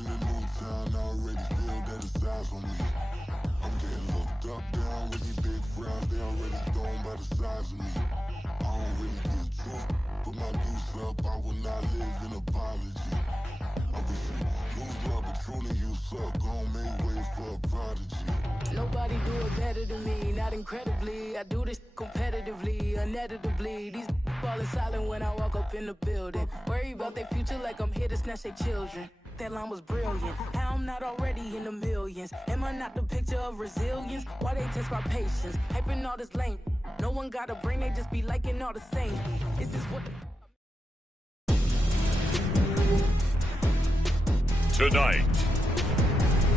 in a new town, I already feel that it's eyes on me. I'm getting looked up, down with these big frowns, they already thrown by the size of me. I don't really get truth, put my deuce up, I will not live in apology. I wish you lose love, but truly you suck, gon' make way for a prodigy. Nobody do it better than me, not incredibly. I do this competitively, uneditably. These falling silent when I walk up in the building. Worry about their future like I'm here to snatch their children. That line was brilliant. How I'm not already in the millions? Am I not the picture of resilience? Why they test my patience? Hyping all this lame. No one got a brain, they just be liking all the same. Is this what the... Tonight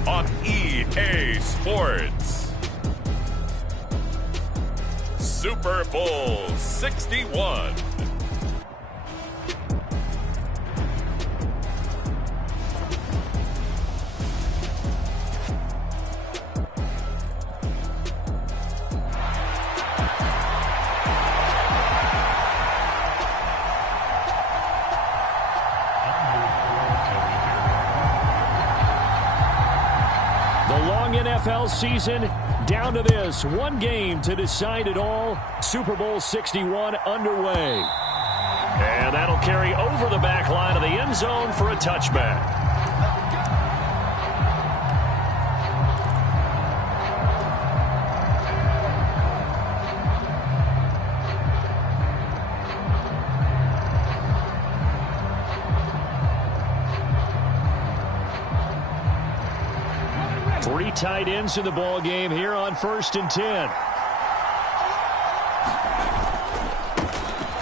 on EA Sports, Super Bowl 61. NFL season down to this one game to decide it all. Super Bowl 61 underway. And that'll carry over the back line of the end zone for a touchback. Three tight ends in the ball game here on 1st and 10.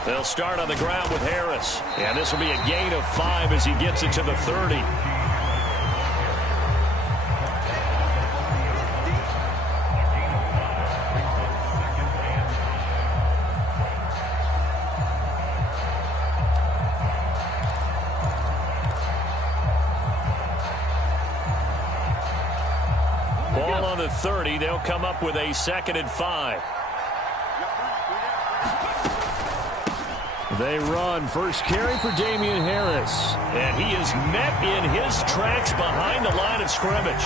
They'll start on the ground with Harris. And this will be a gain of 5 as he gets it to the 30. Ball on the 30. They'll come up with a 2nd and 5. They run. First carry for Damian Harris. And he is met in his tracks behind the line of scrimmage.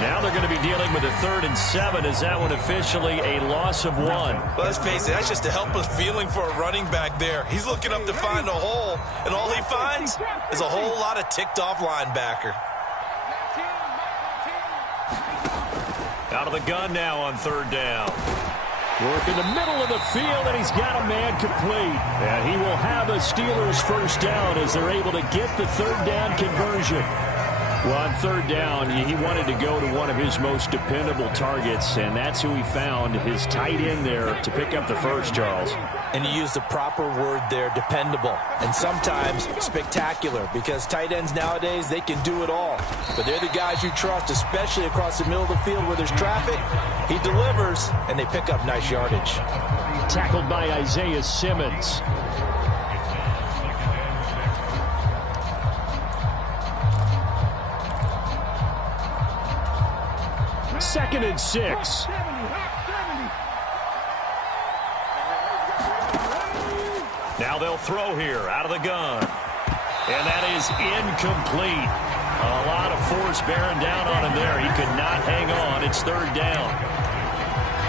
Now they're going to be dealing with a 3rd and 7. Is that one officially a loss of 1? Well, let's face it, that's just a helpless feeling for a running back there. He's looking up to find a hole, and all he finds is a whole lot of ticked-off linebacker. Out of the gun now on 3rd down. Work in the middle of the field, and he's got a man complete. And he will have a Steelers first down as they're able to get the 3rd down conversion. Well, on 3rd down, he wanted to go to one of his most dependable targets, and that's who he found, his tight end there, to pick up the first, Charles. And you used the proper word there, dependable, and sometimes spectacular, because tight ends nowadays, they can do it all. But they're the guys you trust, especially across the middle of the field where there's traffic. He delivers, and they pick up nice yardage. Tackled by Isaiah Simmons. Second and 6. Now they'll throw here out of the gun. And that is incomplete. A lot of force bearing down on him there. He could not hang on. It's 3rd down.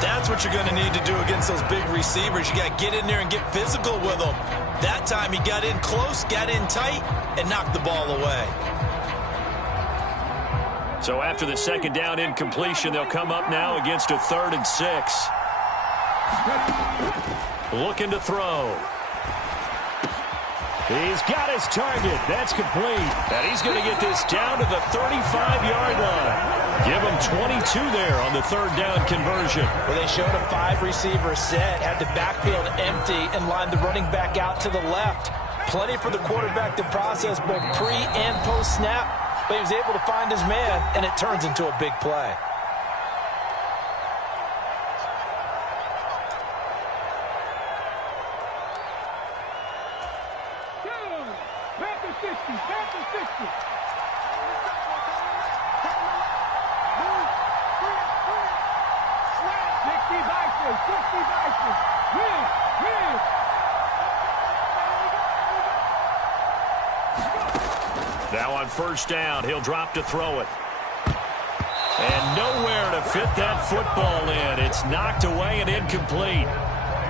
That's what you're going to need to do against those big receivers. You got to get in there and get physical with them. That time he got in close, got in tight, and knocked the ball away. So after the 2nd down incompletion, they'll come up now against a 3rd and 6. Looking to throw. He's got his target. That's complete. And he's going to get this down to the 35-yard line. Give him 22 there on the 3rd down conversion. Well, they showed a 5-receiver set, had the backfield empty, and lined the running back out to the left. Plenty for the quarterback to process both pre- and post-snap. But he was able to find his man, and it turns into a big play. Now on first down, he'll drop to throw it. And nowhere to fit that football in. It's knocked away and incomplete.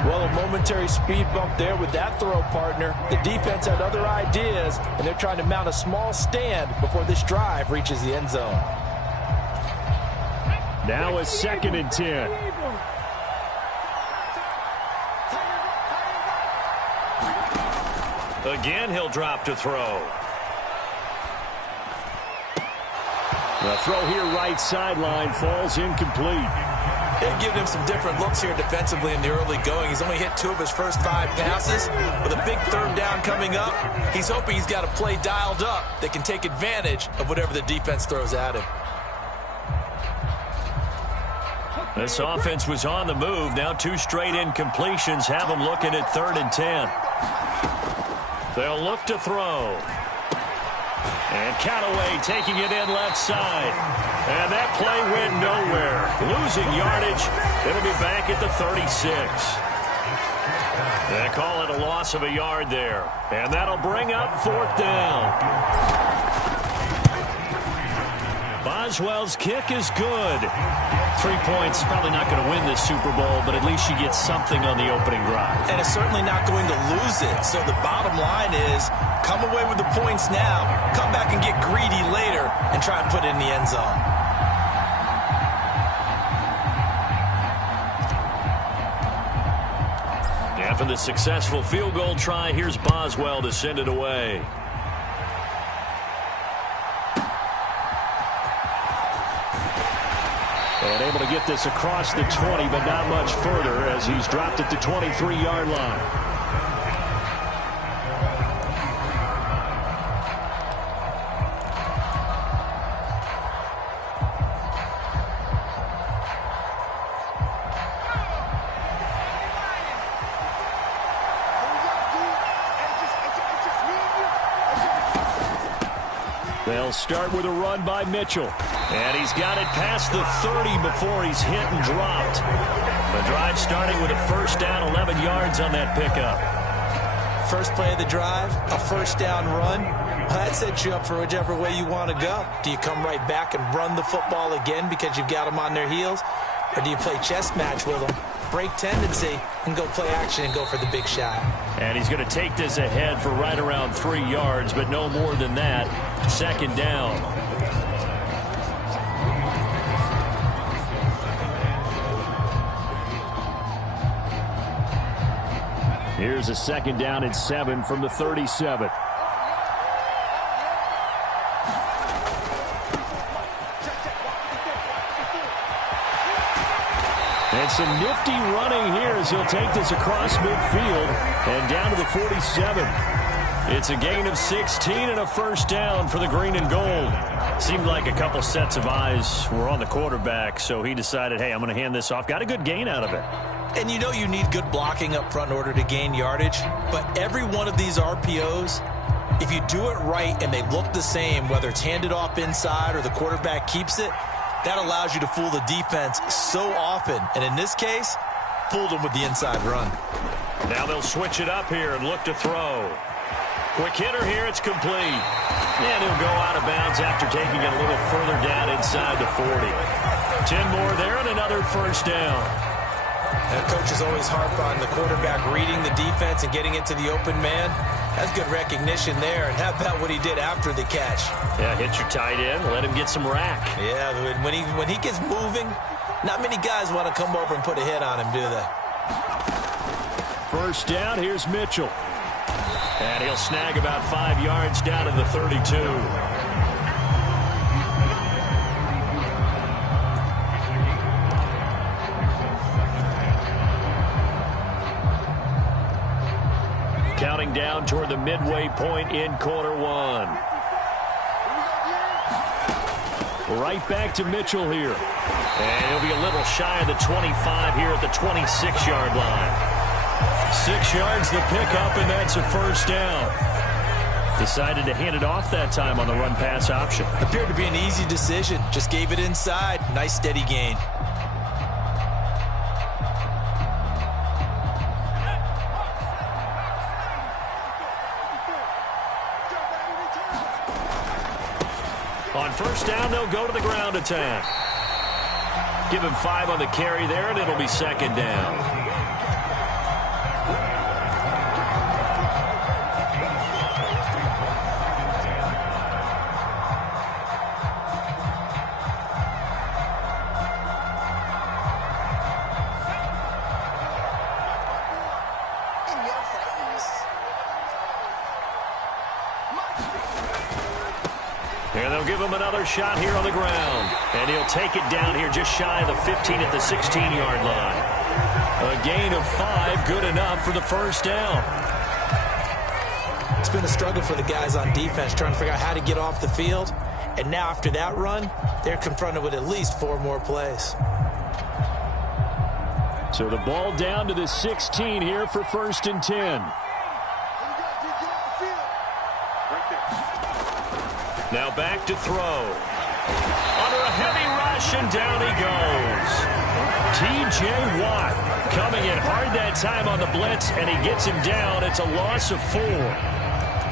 Well, a momentary speed bump there with that throw, partner. The defense had other ideas, and they're trying to mount a small stand before this drive reaches the end zone. Now a 2nd and 10. Again, he'll drop to throw. The throw here right sideline falls incomplete. They've given him some different looks here defensively in the early going. He's only hit 2 of his first 5 passes. With a big 3rd down coming up, he's hoping he's got a play dialed up that can take advantage of whatever the defense throws at him. This offense was on the move. Now 2 straight incompletions have them looking at 3rd and 10. They'll look to throw. And Callaway taking it in left side. And that play went nowhere. Losing yardage. It'll be back at the 36. They call it a loss of a yard there. And that'll bring up 4th down. Boswell's kick is good. 3 points, probably not going to win this Super Bowl, but at least she gets something on the opening drive. And it's certainly not going to lose it. So the bottom line is, come away with the points now, come back and get greedy later, and try and put it in the end zone. After the successful field goal try, here's Boswell to send it away. And able to get this across the 20, but not much further as he's dropped at the 23-yard line. They'll start with a run by Mitchell. And he's got it past the 30 before he's hit and dropped. The drive starting with a 1st down, 11 yards on that pickup. First play of the drive, a 1st down run. That sets you up for whichever way you want to go. Do you come right back and run the football again because you've got them on their heels? Or do you play chess match with them, break tendency, and go play action and go for the big shot? And he's going to take this ahead for right around 3 yards, but no more than that. 2nd down. Here's a 2nd down and 7 from the 37. And some nifty running here as he'll take this across midfield and down to the 47. It's a gain of 16 and a 1st down for the green and gold. Seemed like a couple sets of eyes were on the quarterback, so he decided, hey, I'm going to hand this off. Got a good gain out of it. And you know you need good blocking up front in order to gain yardage. But every one of these RPOs, if you do it right and they look the same, whether it's handed off inside or the quarterback keeps it, that allows you to fool the defense so often. And in this case, fooled them with the inside run. Now they'll switch it up here and look to throw. Quick hitter here, it's complete. And he'll go out of bounds after taking it a little further down inside the 40. 10 more there and another 1st down. And coaches always harp on the quarterback reading the defense and getting it to the open man. That's good recognition there. And how about what he did after the catch? Yeah, hit your tight end, let him get some rack. Yeah, when he gets moving, not many guys want to come over and put a hit on him, do they? 1st down, here's Mitchell. And he'll snag about 5 yards down to the 32. Counting down toward the midway point in quarter 1. Right back to Mitchell here. And he'll be a little shy of the 25 here at the 26-yard line. 6 yards the pickup, and that's a 1st down. Decided to hand it off that time on the run-pass option. Appeared to be an easy decision. Just gave it inside. Nice steady gain. On first down, they'll go to the ground attack. Give him 5 on the carry there, and it'll be second down. And they'll give him another shot here on the ground. And he'll take it down here just shy of the 15 at the 16-yard line. A gain of 5, good enough for the first down. It's been a struggle for the guys on defense trying to figure out how to get off the field. And now after that run, they're confronted with at least 4 more plays. So the ball down to the 16 here for first and 10. Now back to throw. Under a heavy rush, and down he goes. T.J. Watt coming in hard that time on the blitz, and he gets him down. It's a loss of 4.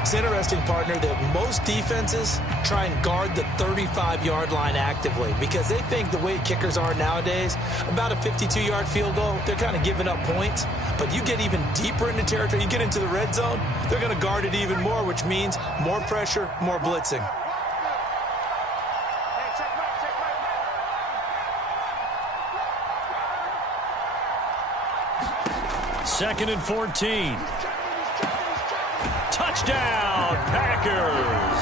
It's interesting, partner, that most defenses try and guard the 35-yard line actively because they think the way kickers are nowadays, about a 52-yard field goal, they're kind of giving up points. But you get even deeper into territory, you get into the red zone, they're going to guard it even more, which means more pressure, more blitzing. Second and 14. Touchdown, Packers.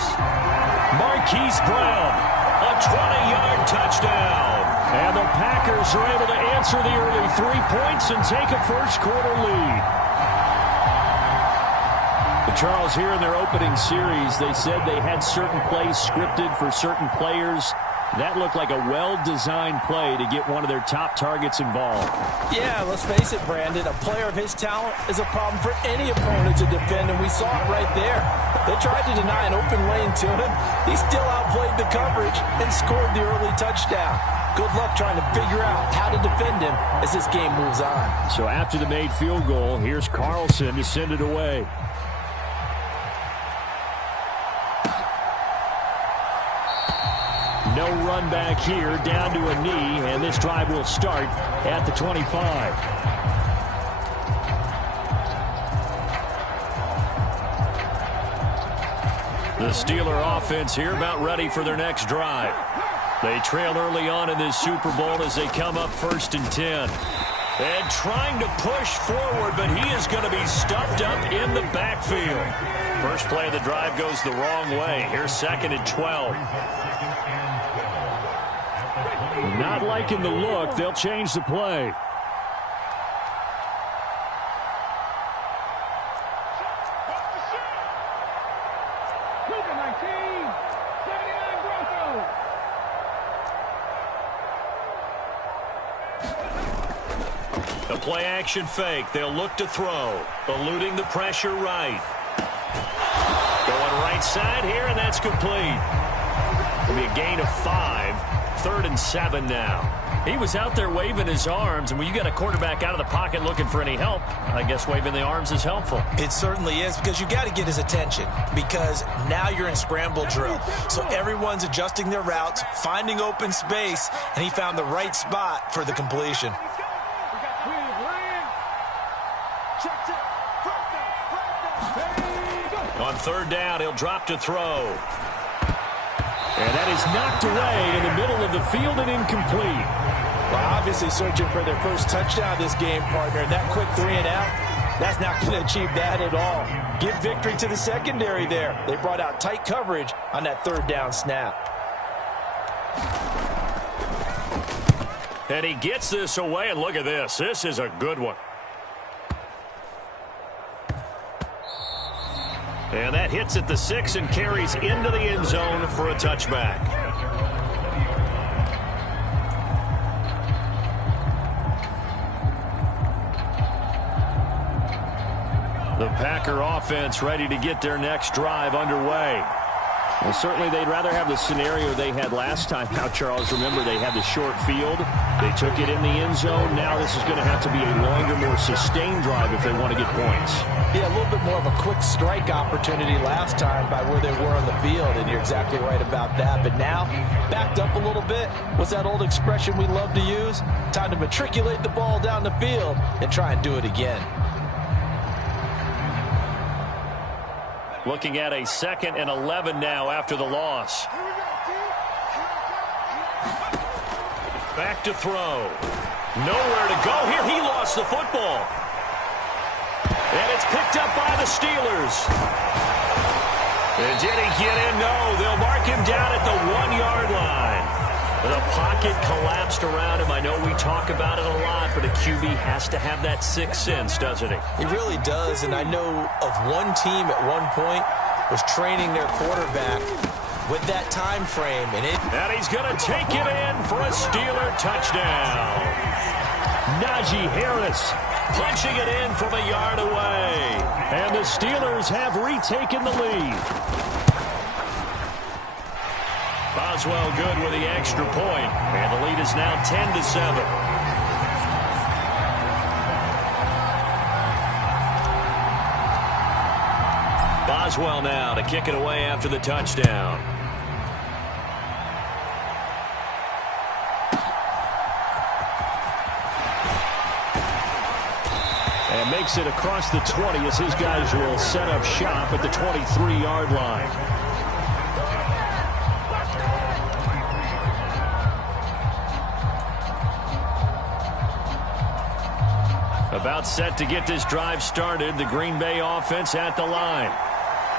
Marquise Brown, a 20-yard touchdown. And the Packers are able to answer the early 3 points and take a first-quarter lead. But Charles, here in their opening series, they said they had certain plays scripted for certain players. That looked like a well-designed play to get one of their top targets involved. Yeah, let's face it, Brandon. A player of his talent is a problem for any opponent to defend, and we saw it right there. They tried to deny an open lane to him. He still outplayed the coverage and scored the early touchdown. Good luck trying to figure out how to defend him as this game moves on. So after the made field goal, here's Carlson to send it away. No run back here, down to a knee, and this drive will start at the 25. The Steeler offense here about ready for their next drive. They trail early on in this Super Bowl as they come up first and 10. And trying to push forward, but he is going to be stuffed up in the backfield. First play of the drive goes the wrong way. Here's second and 12. Not liking the look. They'll change the play. A play-action fake. They'll look to throw. Eluding the pressure right. Going right side here, and that's complete. It'll be a gain of 5. 3rd and 7 now. He was out there waving his arms, and when you got a quarterback out of the pocket looking for any help, I guess waving the arms is helpful. It certainly is, because you got to get his attention, because now you're in scramble drill. So everyone's adjusting their routes, finding open space, and he found the right spot for the completion. On 3rd down, he'll drop to throw. And that is knocked away in the middle of the field and incomplete. Well, obviously searching for their first touchdown this game, partner. And that quick 3 and out, that's not going to achieve that at all. Give victory to the secondary there. They brought out tight coverage on that 3rd down snap. And he gets this away, and look at this. This is a good one. And that hits at the 6 and carries into the end zone for a touchback. The Packer offense ready to get their next drive underway. Well, certainly they'd rather have the scenario they had last time. Now, Charles, remember, they had the short field. They took it in the end zone. Now this is going to have to be a longer, more sustained drive if they want to get points. Yeah, a little bit more of a quick strike opportunity last time by where they were on the field, and you're exactly right about that. But now, backed up a little bit. What's that old expression we love to use? Time to matriculate the ball down the field and try and do it again. Looking at a 2nd and 11 now after the loss. Back to throw. Nowhere to go here. He lost the football. And it's picked up by the Steelers. And did he get in? No. They'll mark him down at the 1-yard line. The pocket collapsed around him. I know we talk about it a lot, but a QB has to have that sixth sense, doesn't he? He really does, and I know of one team at one point was training their quarterback with that time frame. And he's going to take it in for a Steeler touchdown. Najee Harris punching it in from a yard away. And the Steelers have retaken the lead. Boswell good with the extra point, and the lead is now 10-7. Boswell now to kick it away after the touchdown. And makes it across the 20 as his guys will set up shop at the 23-yard line. About set to get this drive started. The Green Bay offense at the line.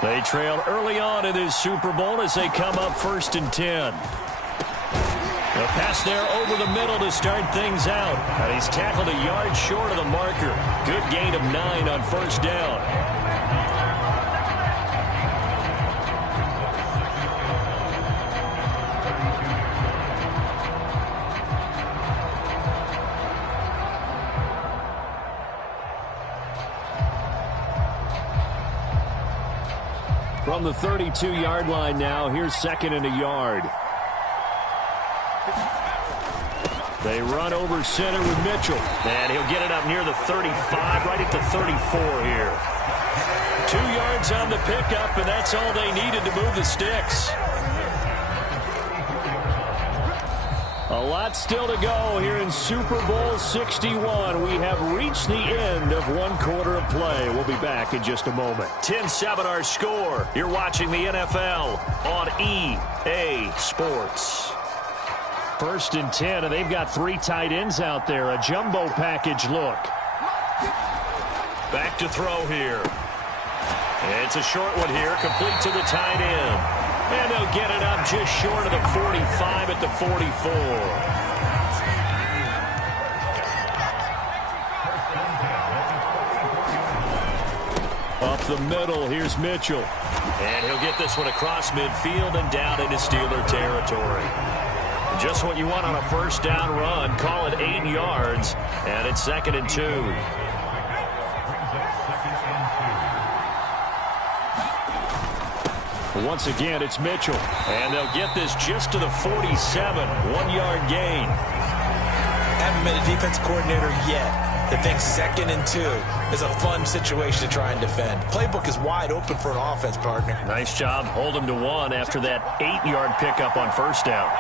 They trail early on in this Super Bowl as they come up 1st and 10. A pass there over the middle to start things out. And he's tackled a yard short of the marker. Good gain of 9 on 1st down. From the 32-yard line now, here's 2nd and a yard. They run over center with Mitchell. And he'll get it up near the 35, right at the 34 here. 2 yards on the pickup, and that's all they needed to move the sticks. A lot still to go here in Super Bowl 61. We have reached the end of 1 quarter of play. We'll be back in just a moment. 10-7 our score. You're watching the NFL on EA Sports. 1st and 10, and they've got 3 tight ends out there. A jumbo package look. Back to throw here. It's a short one here, complete to the tight end. And they'll get it up just short of the 45 at the 44. Up the middle, here's Mitchell. And he'll get this one across midfield and down into Steeler territory. Just what you want on a 1st down run. Call it 8 yards, and it's 2nd and 2. Once again, it's Mitchell. And they'll get this just to the 47. 1-yard gain. Haven't been a defense coordinator yet that thinks 2nd and 2 is a fun situation to try and defend. Playbook is wide open for an offense, partner. Nice job. Hold him to 1 after that 8-yard pickup on 1st down.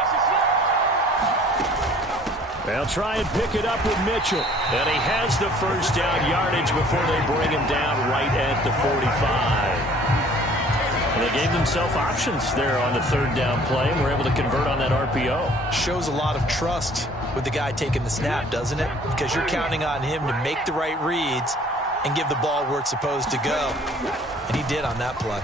They'll try and pick it up with Mitchell. And he has the 1st down yardage before they bring him down right at the 45. They gave themselves options there on the 3rd down play and were able to convert on that RPO. Shows a lot of trust with the guy taking the snap, doesn't it? Because you're counting on him to make the right reads and give the ball where it's supposed to go. And he did on that play.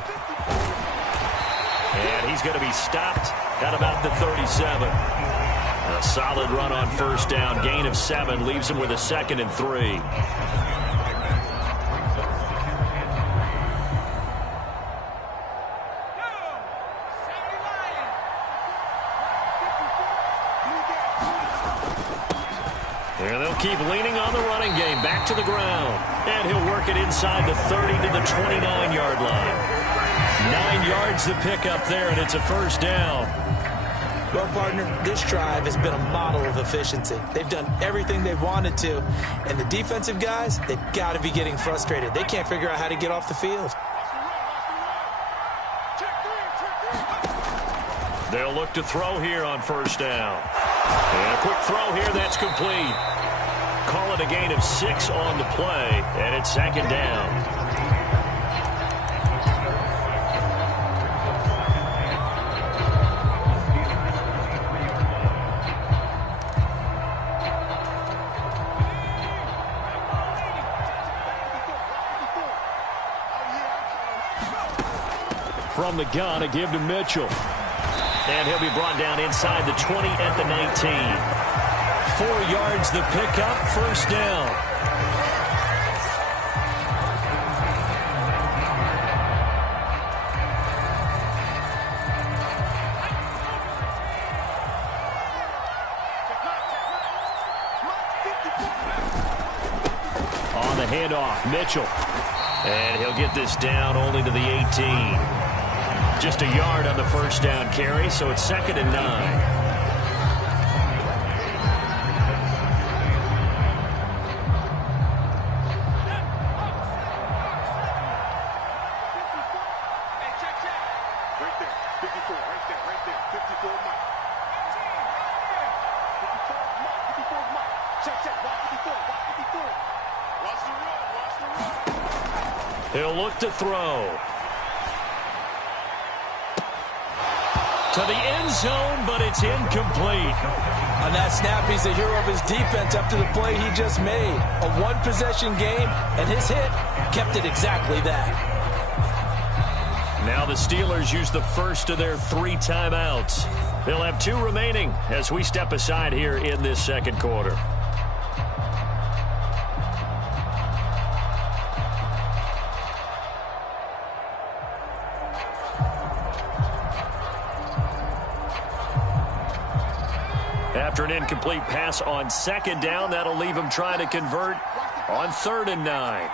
And he's going to be stopped at about the 37. A solid run on 1st down. Gain of 7 leaves him with a 2nd and 3. And they'll keep leaning on the running game. Back to the ground. And he'll work it inside the 30 to the 29-yard line. 9 yards to pick up there, and it's a first down. Well, partner, this drive has been a model of efficiency. They've done everything they've wanted to, and the defensive guys, they've got to be getting frustrated. They can't figure out how to get off the field. They'll look to throw here on first down. And a quick throw here, that's complete. Call it a gain of 6 on the play, and it's second down. From the gun, a give to Mitchell. And he'll be brought down inside the 20 at the 19. 4 yards the pickup, first down. On the handoff, Mitchell. And he'll get this down only to the 18. Just a yard on the first down carry, so it's 2nd and 9. He'll look to throw. To the end zone, but it's incomplete. On that snap, he's the hero of his defense after the play he just made. A one-possession game, and his hit kept it exactly that. Now the Steelers use the first of their 3 timeouts. They'll have 2 remaining as we step aside here in this second quarter. After an incomplete pass on second down, that'll leave him trying to convert on 3rd and 9.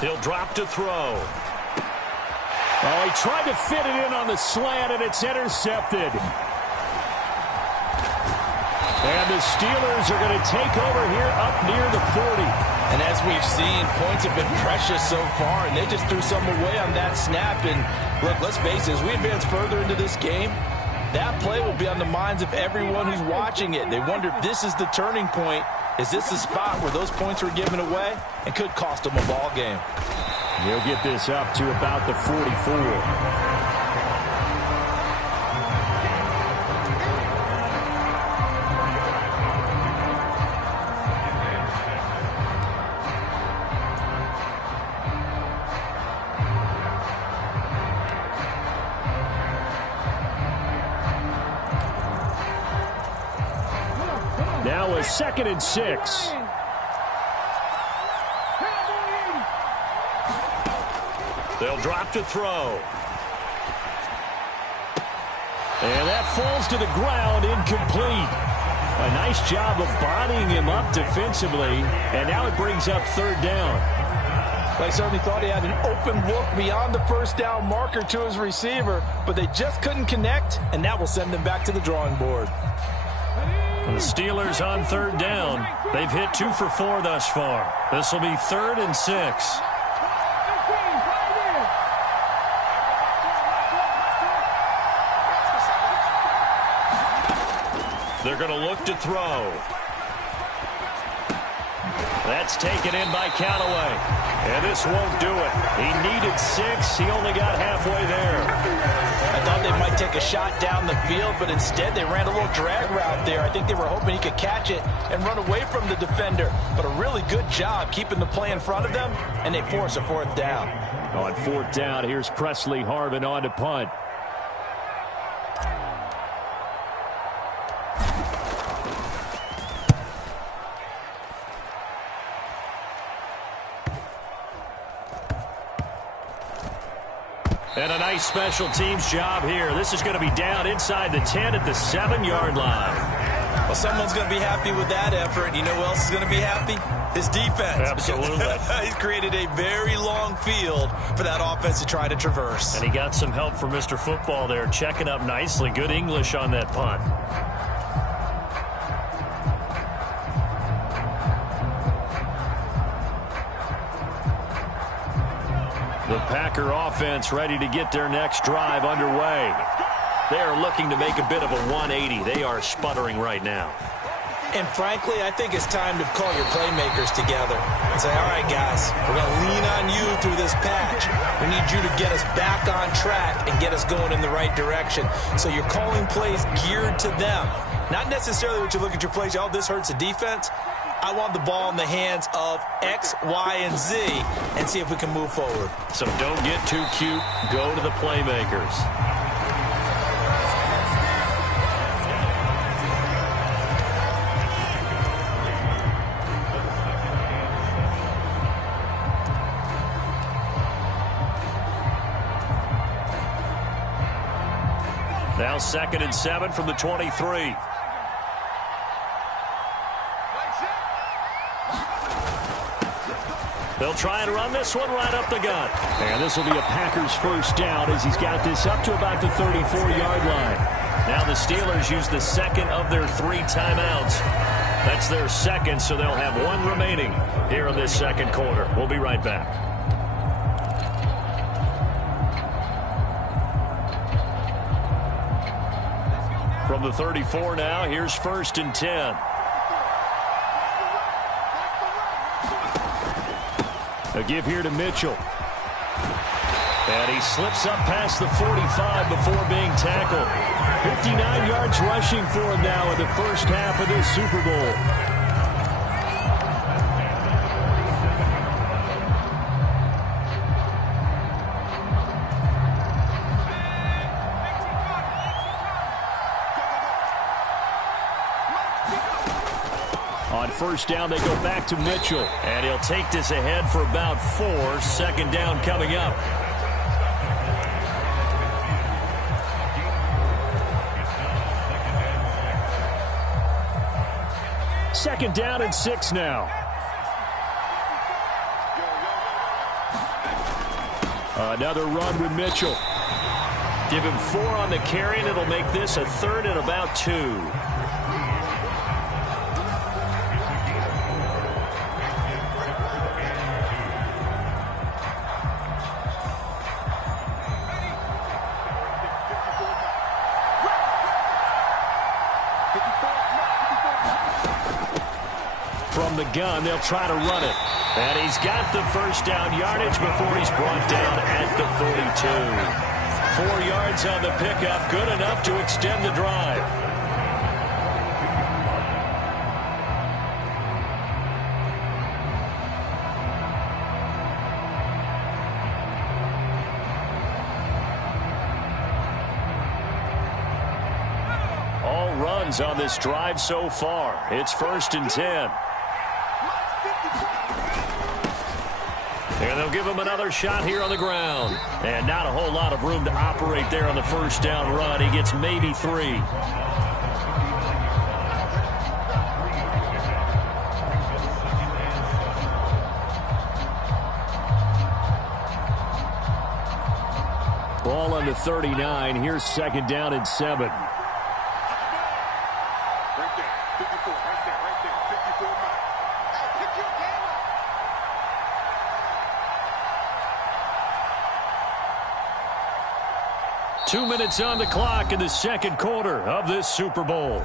He'll drop to throw. Oh, he tried to fit it in on the slant, and it's intercepted. And the Steelers are going to take over here up near the 40. And as we've seen, points have been precious so far, and they just threw some away on that snap. And look, let's face it, as we advance further into this game, that play will be on the minds of everyone who's watching it. They wonder if this is the turning point. Is this the spot where those points were given away and could cost them a ball game? He'll get this up to about the 44. Now a 2nd and 6. They'll drop to throw. And that falls to the ground, incomplete. A nice job of bodying him up defensively, and now it brings up 3rd down. I certainly thought he had an open look beyond the first down marker to his receiver, but they just couldn't connect, and that will send them back to the drawing board. The Steelers on 3rd down. They've hit 2 for 4 thus far. This will be 3rd and 6. They're going to look to throw. That's taken in by Callaway. And this won't do it. He needed 6. He only got halfway there. I thought they might take a shot down the field, but instead they ran a little drag route there. I think they were hoping he could catch it and run away from the defender. But a really good job keeping the play in front of them, and they force a 4th down. On 4th down, here's Presley Harvin on to punt. And a nice special teams job here. This is going to be down inside the 10 at the 7-yard line. Well, someone's going to be happy with that effort. You know who else is going to be happy? His defense. Absolutely. He's created a very long field for that offense to try to traverse. And he got some help from Mr. Football there, checking up nicely. Good English on that punt. The Packer offense ready to get their next drive underway. They are looking to make a bit of a 180. They are sputtering right now. And frankly, I think it's time to call your playmakers together and say, all right, guys, we're going to lean on you through this patch. We need you to get us back on track and get us going in the right direction. So you're calling plays geared to them. Not necessarily what you look at your plays, oh, this hurts the defense. I want the ball in the hands of X, Y, and Z and see if we can move forward. So don't get too cute. Go to the playmakers. Now 2nd and 7 from the 23. They'll try and run this one right up the gut. And this will be a Packers first down as he's got this up to about the 34-yard line. Now the Steelers use the second of their 3 timeouts. That's their second, so they'll have 1 remaining here in this second quarter. We'll be right back. From the 34 now, here's 1st and 10. A give here to Mitchell. And he slips up past the 45 before being tackled. 59 yards rushing for him now in the first half of this Super Bowl. On first down, they go back to Mitchell. And he'll take this ahead for about 4. 2nd down coming up. Second down and 6 now. Another run with Mitchell. Give him 4 on the carry, and it'll make this a 3rd and about 2. From the gun, they'll try to run it. And he's got the first down yardage before he's brought down at the 42. 4 yards on the pickup, good enough to extend the drive. All runs on this drive so far. It's 1st and 10. And they'll give him another shot here on the ground. And not a whole lot of room to operate there on the first down run. He gets maybe 3. Ball on the 39. Here's 2nd down and 7. 2 minutes on the clock in the second quarter of this Super Bowl.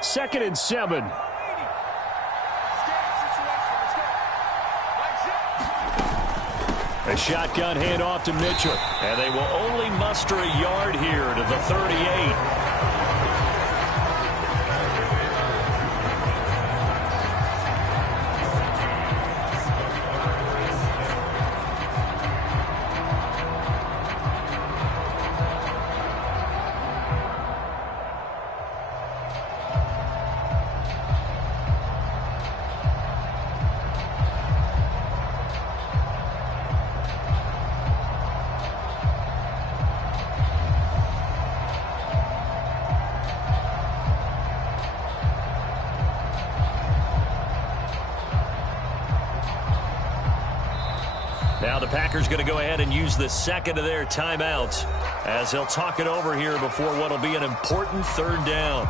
Second and 7. A shotgun handoff to Mitchell. And they will only muster a yard here to the 38. Now the Packers going to go ahead and use the second of their timeouts as they'll talk it over here before what will be an important third down.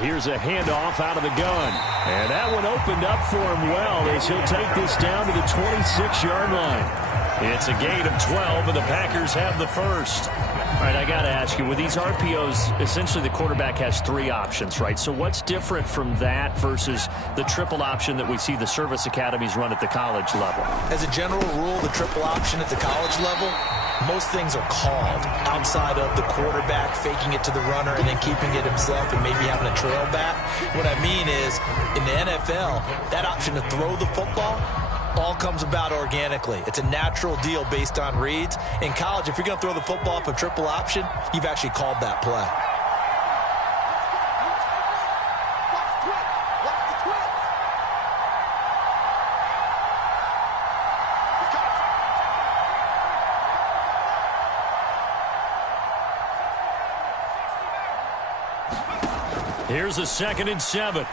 Here's a handoff out of the gun. And that one opened up for him well as he'll take this down to the 26-yard line. It's a gain of 12, and the Packers have the first. All right, I got to ask you, with these RPOs, essentially the quarterback has three options, right? So what's different from that versus the triple option that we see the service academies run at the college level? As a general rule, the triple option at the college level, most things are called outside of the quarterback faking it to the runner and then keeping it himself and maybe having a trail back. What I mean is, in the NFL, that option to throw the football all comes about organically. It's a natural deal based on reads. In college, if you're going to throw the football off a triple option, you've actually called that play. Here's a 2nd and 7.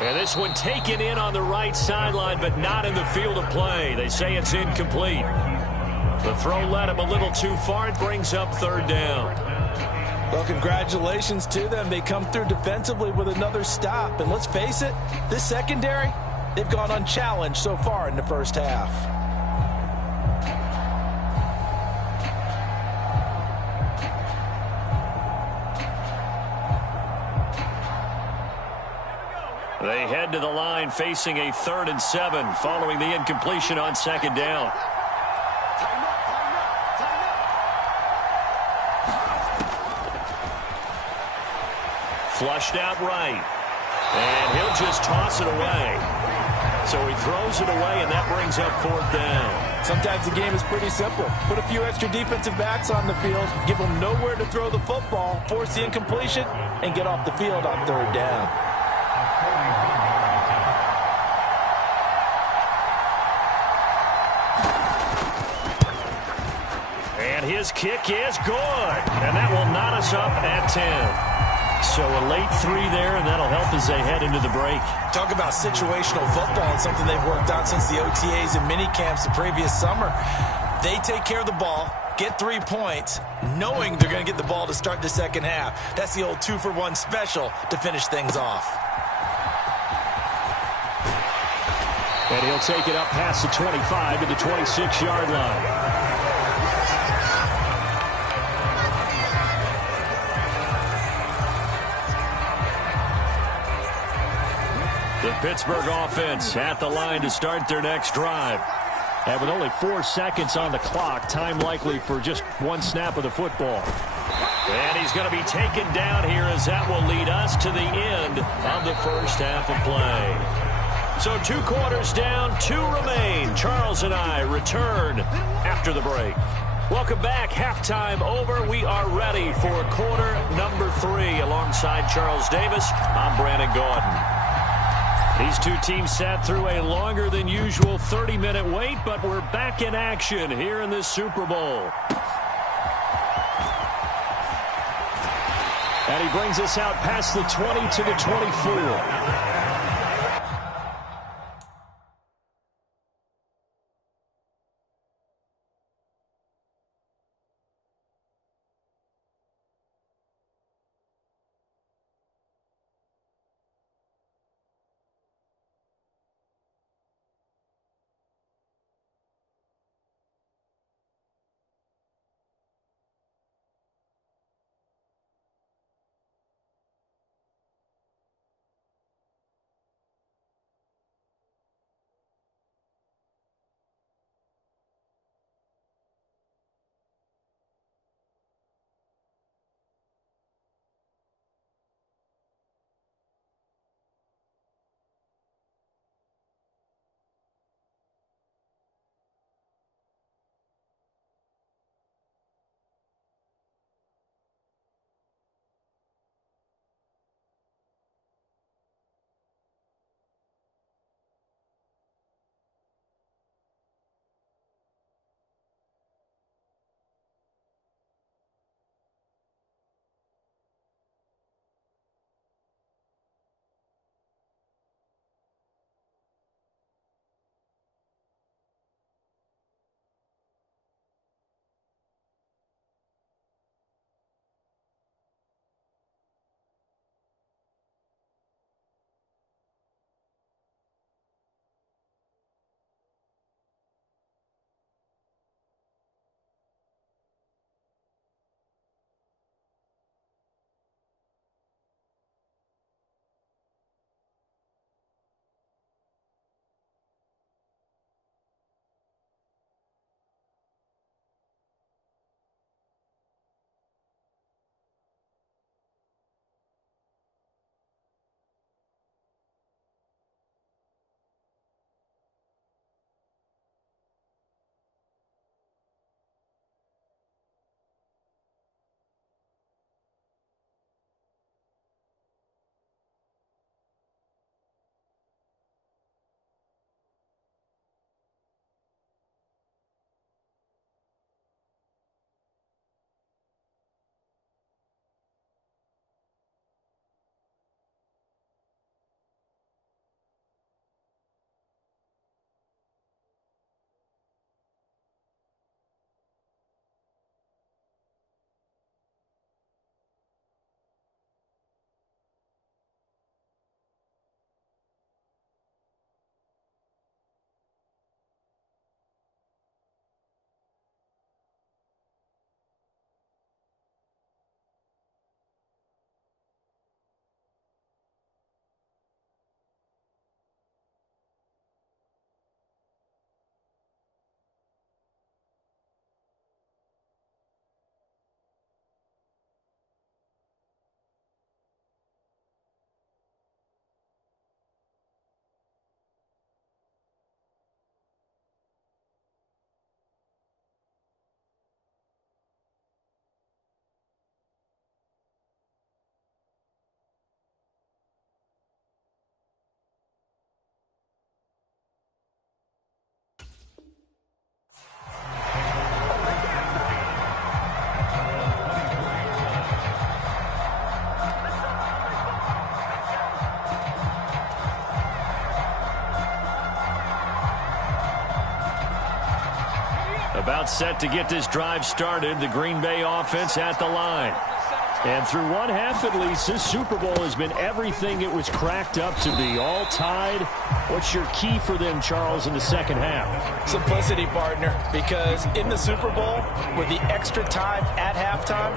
And this one taken in on the right sideline, but not in the field of play. They say it's incomplete. The throw led him a little too far. It brings up third down. Well, congratulations to them. They come through defensively with another stop. And let's face it, this secondary, they've gone unchallenged so far in the first half. They head to the line facing a 3rd and 7 following the incompletion on 2nd down. Flushed out right. And he'll just toss it away. So he throws it away, and that brings up 4th down. Sometimes the game is pretty simple. Put a few extra defensive backs on the field, give them nowhere to throw the football, force the incompletion, and get off the field on 3rd down. And his kick is good. And that will knot us up at 10. So a late 3 there, and that'll help as they head into the break. Talk about situational football and something they've worked on since the OTAs and mini camps the previous summer. They take care of the ball, get 3 points, knowing they're going to get the ball to start the second half. That's the old 2-for-1 special to finish things off. And he'll take it up past the 25 to the 26-yard line. The Pittsburgh offense at the line to start their next drive. And with only 4 seconds on the clock, time likely for just 1 snap of the football. And he's going to be taken down here as that will lead us to the end of the first half of play. So 2 quarters down, 2 remain. Charles and I return after the break. Welcome back. Halftime over. We are ready for quarter number 3. Alongside Charles Davis, I'm Brandon Gordon. These 2 teams sat through a longer than usual 30-minute wait, but we're back in action here in this Super Bowl. And he brings us out past the 20 to the 24. About set to get this drive started. The Green Bay offense at the line. And through one half at least, this Super Bowl has been everything it was cracked up to be. All tied. What's your key for them, Charles, in the second half? Simplicity, partner, because in the Super Bowl, with the extra time at halftime,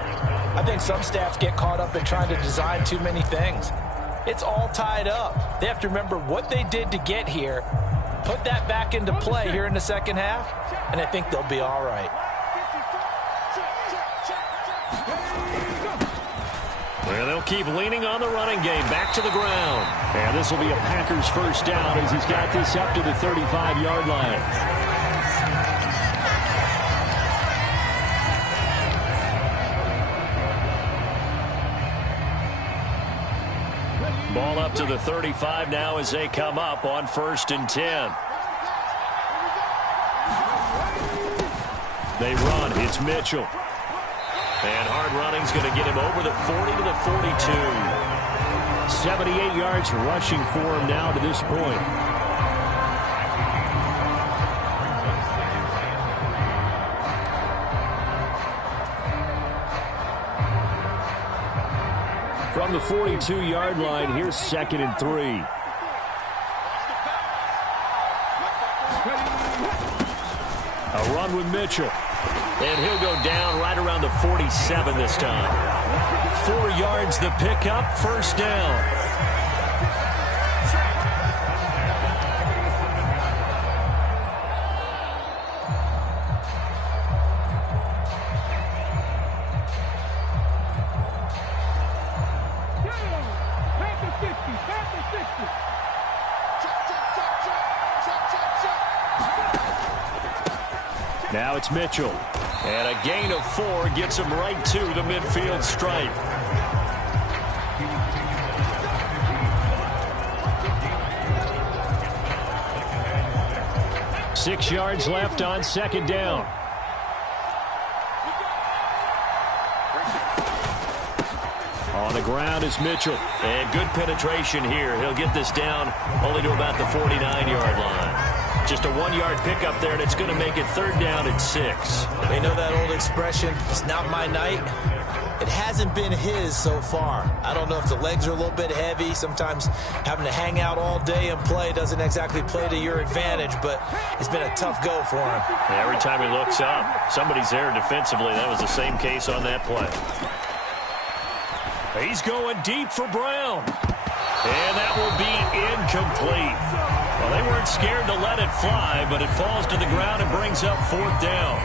I think some staffs get caught up in trying to design too many things. It's all tied up. They have to remember what they did to get here, put that back into play here in the second half, and I think they'll be all right. Well, they'll keep leaning on the running game. Back to the ground. And this will be a Packers first down as he's got this up to the 35-yard line. Ball up to the 35 now as they come up on 1st and 10. They run. It's Mitchell. And hard running's going to get him over the 40 to the 42. 78 yards rushing for him now to this point. From the 42-yard line, here's 2nd and 3. A run with Mitchell. And he'll go down right around the 47 this time. 4 yards the pickup, first down. Now it's Mitchell. And a gain of 4 gets him right to the midfield stripe. Six yards left on 2nd down. On the ground is Mitchell. And good penetration here. He'll get this down only to about the 49-yard line. Just a 1-yard pickup there, and it's going to make it 3rd down and 6. They know that old expression, it's not my night. It hasn't been his so far. I don't know if the legs are a little bit heavy. Sometimes having to hang out all day and play doesn't exactly play to your advantage, but it's been a tough go for him. Every time he looks up, somebody's there defensively. That was the same case on that play. He's going deep for Brown. And that will be incomplete. Well, they weren't scared to let it fly, but it falls to the ground and brings up 4th down.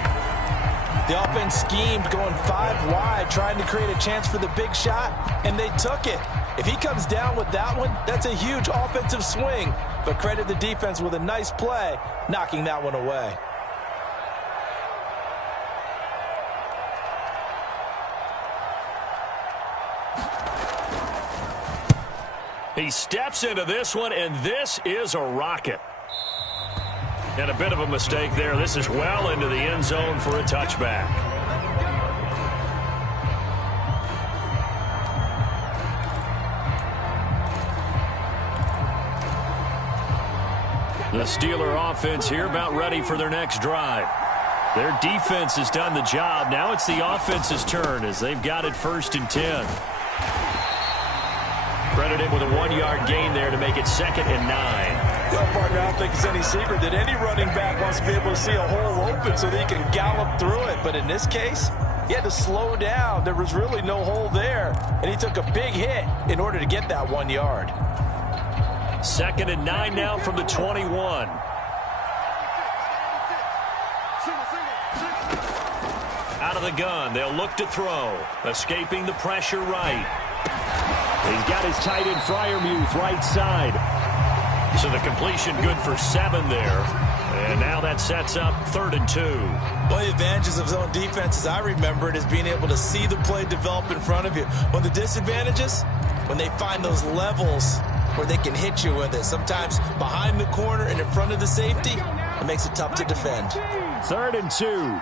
The offense schemed going 5 wide, trying to create a chance for the big shot, and they took it. If he comes down with that one, that's a huge offensive swing. But credit the defense with a nice play, knocking that one away. He steps into this one, and this is a rocket. And a bit of a mistake there. This is well into the end zone for a touchback. The Steeler offense here about ready for their next drive. Their defense has done the job. Now it's the offense's turn as they've got it 1st and 10. Credited with a 1-yard gain there to make it 2nd and 9. Well, partner, I don't think it's any secret that any running back wants to be able to see a hole open so that he can gallop through it. But in this case, he had to slow down. There was really no hole there, and he took a big hit in order to get that 1 yard. 2nd and 9 now from the 21. Out of the gun, they'll look to throw. Escaping the pressure right. He's got his tight end Freiermuth right side. So the completion good for 7 there. And now that sets up 3rd and 2. One of the advantages of zone defense, as I remember it, is being able to see the play develop in front of you. One of the disadvantages, when they find those levels where they can hit you with it. Sometimes behind the corner and in front of the safety, it makes it tough to defend. 3rd and 2.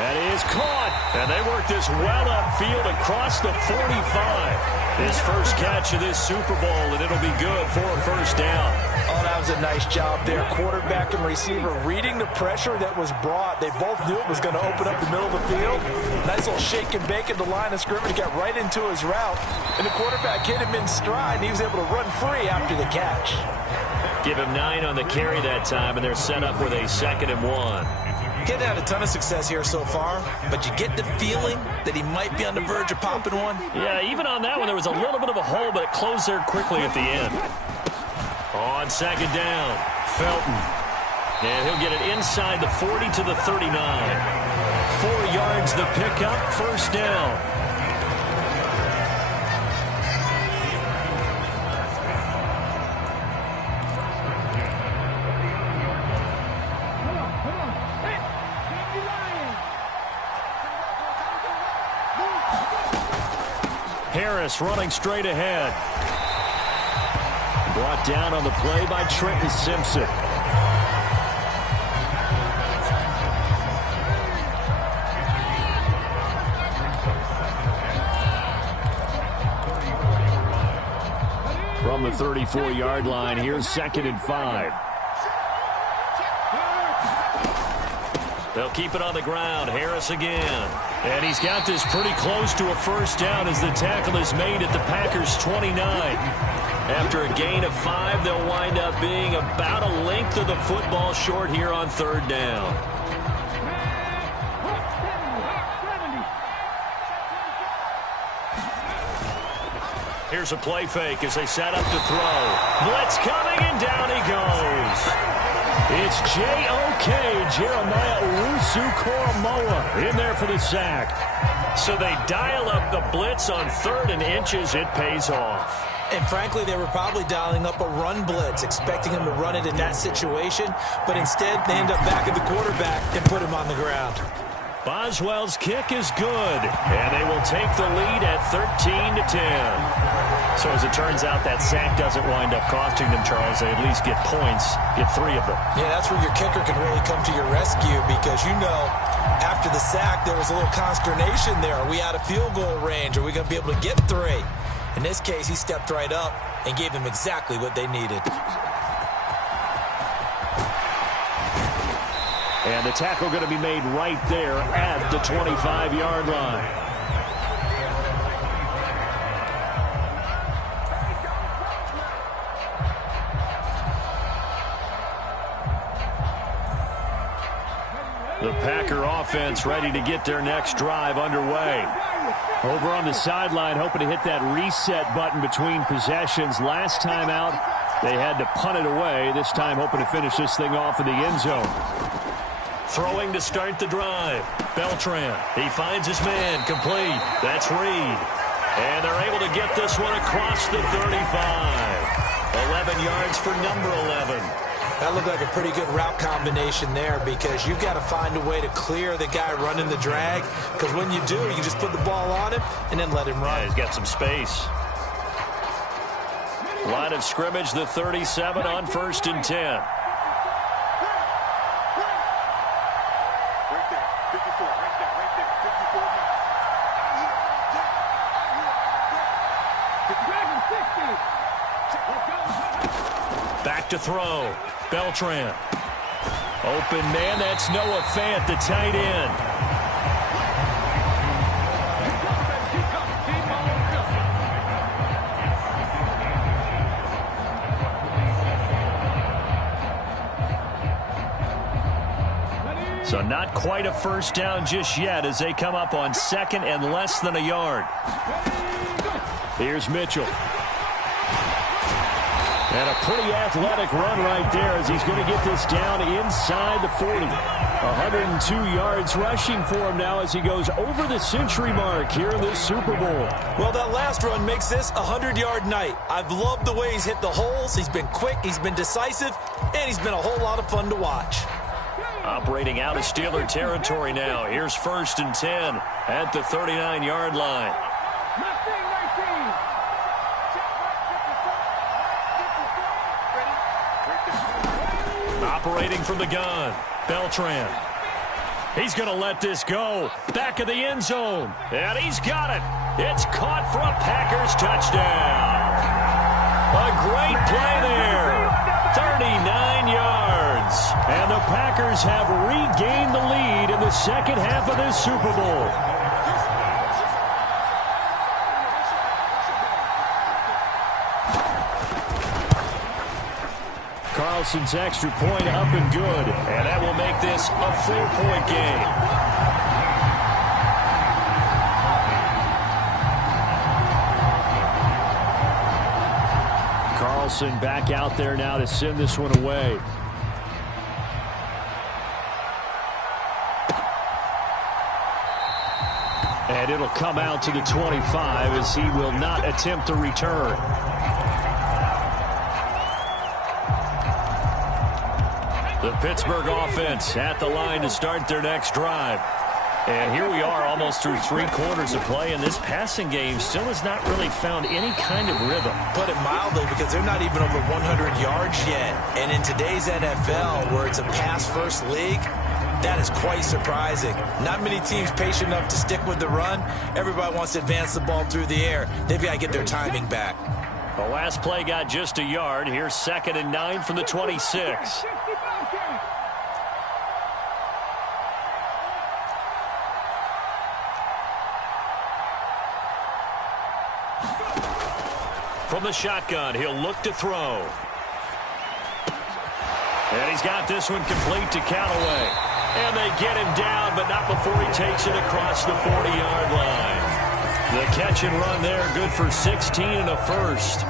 That is caught. And they work this well upfield across the 45. His first catch of this Super Bowl, and it'll be good for a first down. Oh, that was a nice job there. Quarterback and receiver reading the pressure that was brought. They both knew it was going to open up the middle of the field. Nice little shake and bake at the line of scrimmage. Got right into his route. And the quarterback hit him in stride, and he was able to run free after the catch. Give him 9 on the carry that time, and they're set up with a 2nd and 1. He hasn't had a ton of success here so far, but you get the feeling that he might be on the verge of popping one. Yeah, even on that one, there was a little bit of a hole, but it closed there quickly at the end. On 2nd down, Felton. And he'll get it inside the 40 to the 39. 4 yards the pickup, first down. Harris running straight ahead. Brought down on the play by Trenton Simpson. From the 34-yard line, here's 2nd and 5. They'll keep it on the ground. Harris again. And he's got this pretty close to a first down as the tackle is made at the Packers' 29. After a gain of 5, they'll wind up being about a length of the football short here on 3rd down. Here's a play fake as they set up to throw. Blitz coming, and down he goes. It's J.O.K. Jeremiah Owusu-Koramoah in there for the sack. So they dial up the blitz on 3rd and inches. It pays off. And frankly, they were probably dialing up a run blitz, expecting him to run it in that situation. But instead, they end up back at the quarterback and put him on the ground. Boswell's kick is good, and they will take the lead at 13 to 10. So as it turns out, that sack doesn't wind up costing them, Charles. They at least get points, get 3 of them. Yeah, that's where your kicker can really come to your rescue because, you know, after the sack, there was a little consternation there. Are we out of field goal range? Are we going to be able to get 3? In this case, he stepped right up and gave them exactly what they needed. And the tackle going to be made right there at the 25-yard line. The Packer offense ready to get their next drive underway. Over on the sideline, hoping to hit that reset button between possessions. Last time out, they had to punt it away. This time, hoping to finish this thing off in the end zone. Throwing to start the drive. Beltran. He finds his man. Complete. That's Reed. And they're able to get this one across the 35. 11 yards for number 11. That looked like a pretty good route combination there because you've got to find a way to clear the guy running the drag because when you do, you can just put the ball on him and then let him run. Yeah, he's got some space. Line of scrimmage, the 37 on 1st and 10. Back to throw. Beltran. Open man, that's Noah Fant, the tight end. So not quite a first down just yet as they come up on 2nd and less than a yard. Here's Mitchell. And a pretty athletic run right there as he's going to get this down inside the 40. 102 yards rushing for him now as he goes over the century mark here in this Super Bowl. Well, that last run makes this a 100-yard night. I've loved the way he's hit the holes. He's been quick, he's been decisive, and he's been a whole lot of fun to watch. Operating out of Steeler territory now. Here's 1st and 10 at the 39-yard line. Operating from the gun, Beltran. He's going to let this go. Back of the end zone. And he's got it. It's caught for a Packers touchdown. A great play there. 39 yards. And the Packers have regained the lead in the second half of this Super Bowl. Carlson's extra point up and good. And that will make this a 4-point game. Carlson back out there now to send this one away. And it'll come out to the 25 as he will not attempt to return. The Pittsburgh offense at the line to start their next drive. And here we are almost through 3 quarters of play, and this passing game still has not really found any kind of rhythm. Put it mildly, because they're not even over 100 yards yet. And in today's NFL, where it's a pass-first league, that is quite surprising. Not many teams patient enough to stick with the run. Everybody wants to advance the ball through the air. They've got to get their timing back. The last play got just a yard. Here's 2nd and 9 from the 26. From the shotgun, he'll look to throw. And he's got this one complete to Callaway. And they get him down, but not before he takes it across the 40-yard line. The catch and run there, good for 16 and a first.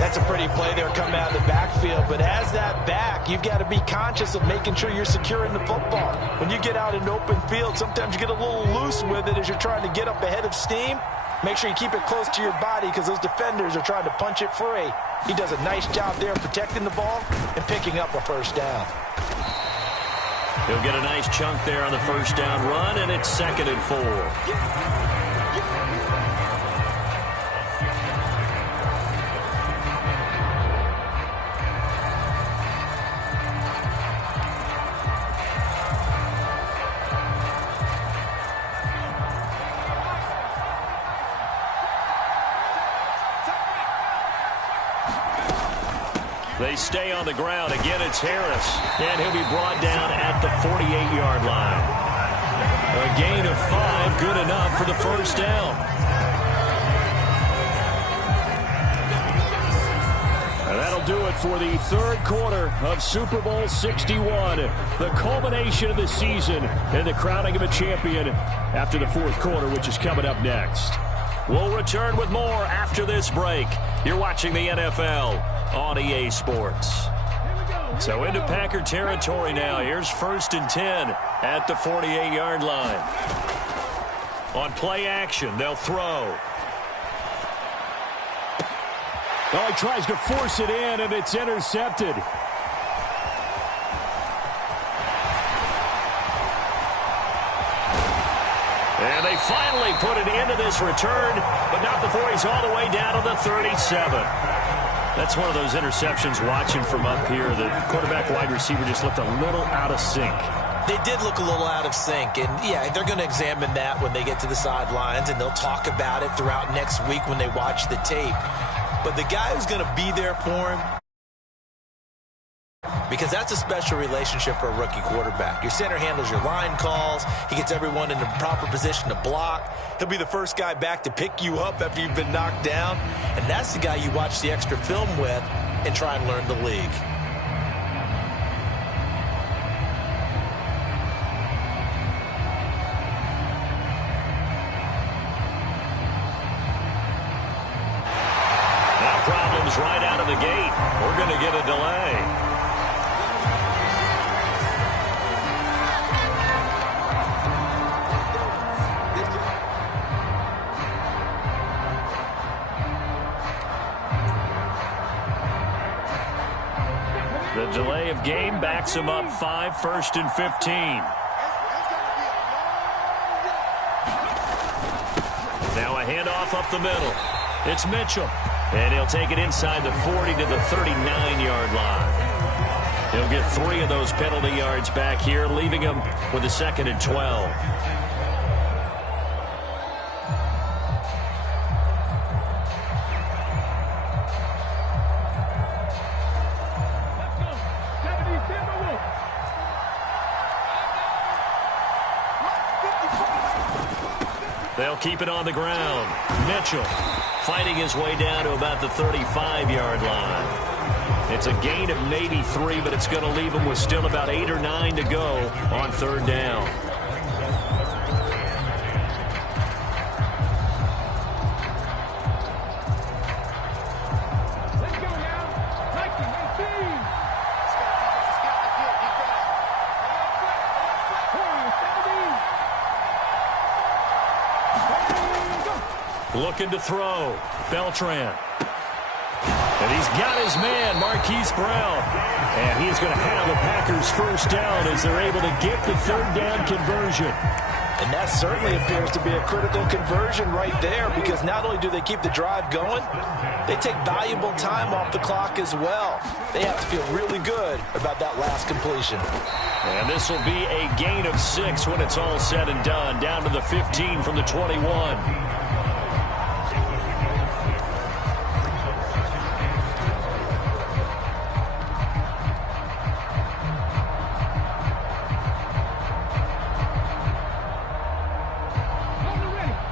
That's a pretty play there coming out of the backfield. But as that back, you've got to be conscious of making sure you're securing the football. When you get out in open field, sometimes you get a little loose with it as you're trying to get up ahead of steam. Make sure you keep it close to your body because those defenders are trying to punch it free. He does a nice job there protecting the ball and picking up a first down. He'll get a nice chunk there on the first down run, and it's 2nd and 4. They stay on the ground. Again, it's Harris. And he'll be brought down at the 48-yard line. A gain of 5, good enough for the first down. And that'll do it for the 3rd quarter of Super Bowl 61. The culmination of the season and the crowning of a champion after the 4th quarter, which is coming up next. We'll return with more after this break. You're watching the NFL on EA Sports. So into Packer territory now. Here's 1st and 10 at the 48-yard line. On play action, they'll throw. Oh, he tries to force it in, and it's intercepted. And they finally put it into this return, but not before he's all the way down to the 37. That's one of those interceptions watching from up here. The quarterback wide receiver just looked a little out of sync. They did look a little out of sync, and yeah, they're going to examine that when they get to the sidelines, and they'll talk about it throughout next week when they watch the tape. But the guy who's going to be there for him, because that's a special relationship for a rookie quarterback. Your center handles your line calls. He gets everyone in the proper position to block. He'll be the first guy back to pick you up after you've been knocked down. And that's the guy you watch the extra film with and try and learn the league. Now problems right out of the gate. We're going to get a delay. The delay of game backs him up 5, 1st and 15. Now a handoff up the middle. It's Mitchell. And he'll take it inside the 40 to the 39-yard line. He'll get 3 of those penalty yards back here, leaving him with a 2nd and 12. They'll keep it on the ground. Mitchell fighting his way down to about the 35-yard line. It's a gain of maybe 3, but it's going to leave him with still about 8 or 9 to go on 3rd down. Looking to throw. Beltran. And he's got his man, Marquise Brown. And he's going to have the Packers 1st down as they're able to get the 3rd down conversion. And that certainly appears to be a critical conversion right there, because not only do they keep the drive going, they take valuable time off the clock as well. They have to feel really good about that last completion. And this will be a gain of 6 when it's all said and done, down to the 15 from the 21.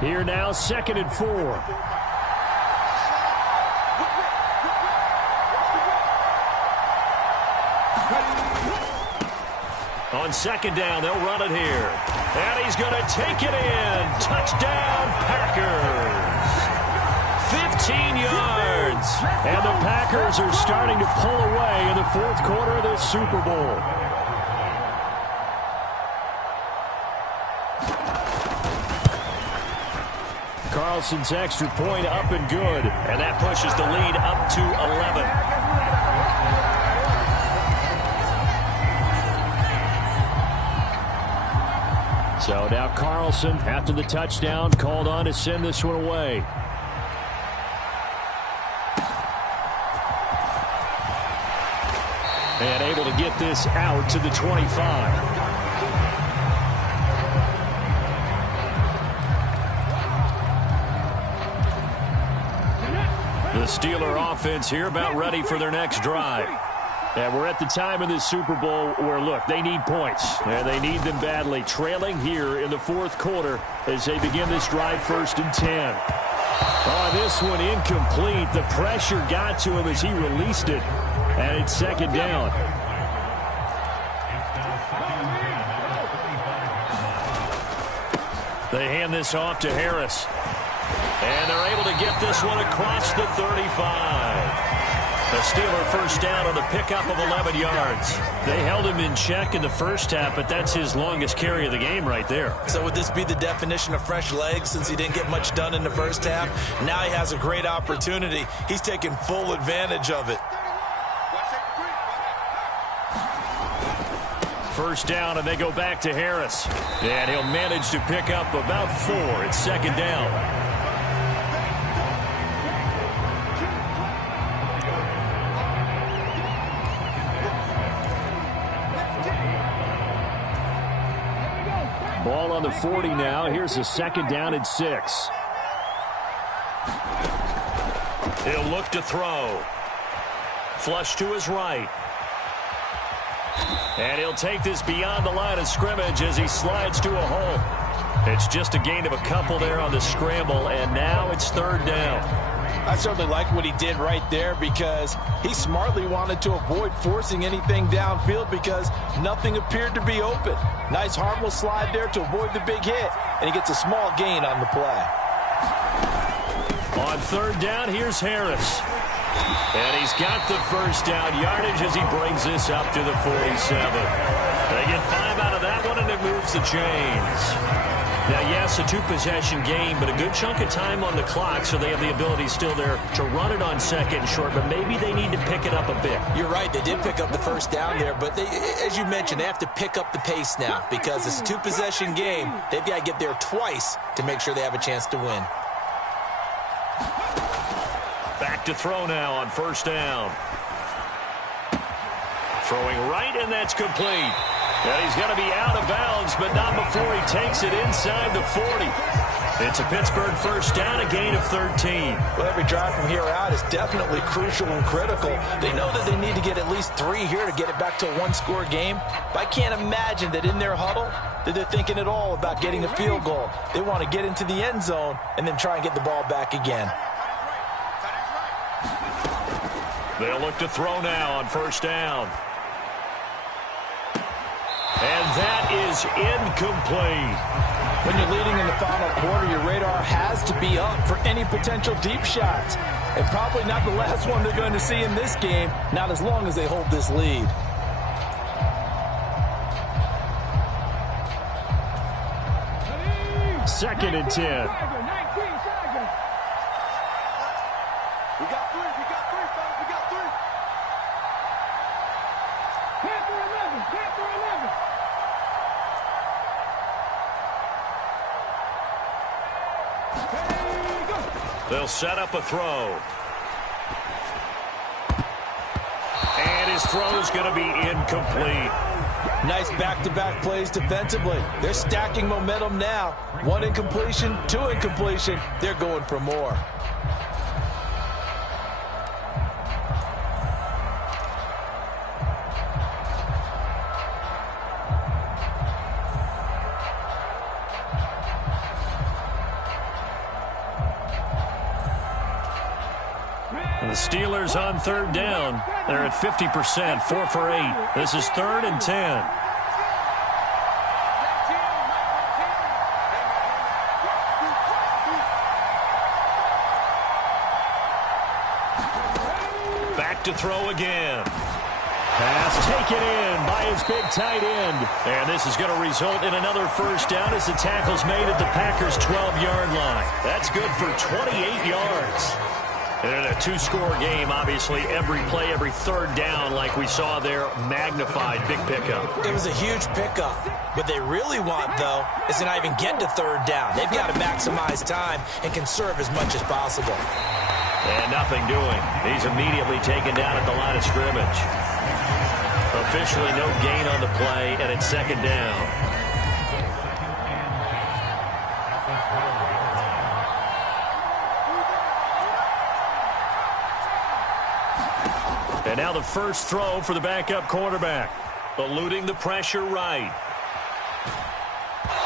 Here now, 2nd and 4. On 2nd down, they'll run it here. And he's going to take it in. Touchdown, Packers. 15 yards. And the Packers are starting to pull away in the 4th quarter of this Super Bowl. Carlson's extra point up and good. And that pushes the lead up to 11. So now Carlson, after the touchdown, called on to send this one away. And able to get this out to the 25. The Steeler offense here about ready for their next drive. And we're at the time of this Super Bowl where, look, they need points. And they need them badly. Trailing here in the 4th quarter as they begin this drive, 1st and 10. Oh, this one incomplete. The pressure got to him as he released it. And it's 2nd down. They hand this off to Harris. And they're able to get this one across the 35. The Steeler 1st down on the pickup of 11 yards. They held him in check in the 1st half, but that's his longest carry of the game right there. So would this be the definition of fresh legs since he didn't get much done in the 1st half? Now he has a great opportunity. He's taking full advantage of it. 1st down, and they go back to Harris. And he'll manage to pick up about 4. It's 2nd down. Ball on the 40 now. Here's a 2nd down and 6. He'll look to throw. Flush to his right. And he'll take this beyond the line of scrimmage as he slides to a hole. It's just a gain of a couple there on the scramble, and now it's 3rd down. I certainly like what he did right there because he smartly wanted to avoid forcing anything downfield because nothing appeared to be open. Nice harmless slide there to avoid the big hit, and he gets a small gain on the play. On 3rd down, here's Harris. And he's got the 1st down yardage as he brings this up to the 47. They get 5 out of that one, and it moves the chains. Now, yes, a 2-possession game, but a good chunk of time on the clock, so they have the ability still there to run it on 2nd and short, but maybe they need to pick it up a bit. You're right. They did pick up the 1st down there, but they, as you mentioned, they have to pick up the pace now because it's a 2-possession game. They've got to get there twice to make sure they have a chance to win. Back to throw now on 1st down. Throwing right, and that's complete. And he's going to be out of bounds, but not before he takes it inside the 40. It's a Pittsburgh first down, a gain of 13. Well, every drive from here out is definitely crucial and critical. They know that they need to get at least 3 here to get it back to a one-score game. But I can't imagine that in their huddle that they're thinking at all about getting a field goal. They want to get into the end zone and then try and get the ball back again. They'll look to throw now on first down. And that is incomplete. When you're leading in the final quarter, your radar has to be up for any potential deep shots. And probably not the last one they're going to see in this game, not as long as they hold this lead. Second and 10. We got three, fellas, we got three. Panther 11, Panther 11. Hey, go. They'll set up a throw. And his throw's going to be incomplete. Nice back-to-back plays defensively. They're stacking momentum now. 1 incompletion, 2 incompletion. They're going for more. And the Steelers on third down. They're at 50%, 4 for 8. This is 3rd and 10. Back to throw again. Pass taken in by his big tight end. And this is going to result in another first down as the tackle's made at the Packers' 12-yard line. That's good for 28 yards. And in a 2-score game, obviously, every play, every third down, like we saw there, magnified big pickup. It was a huge pickup. What they really want, though, is to not even get to third down. They've got to maximize time and conserve as much as possible. And nothing doing. He's immediately taken down at the line of scrimmage. Officially no gain on the play, and it's second down. And now the first throw for the backup quarterback. Eluding the pressure right.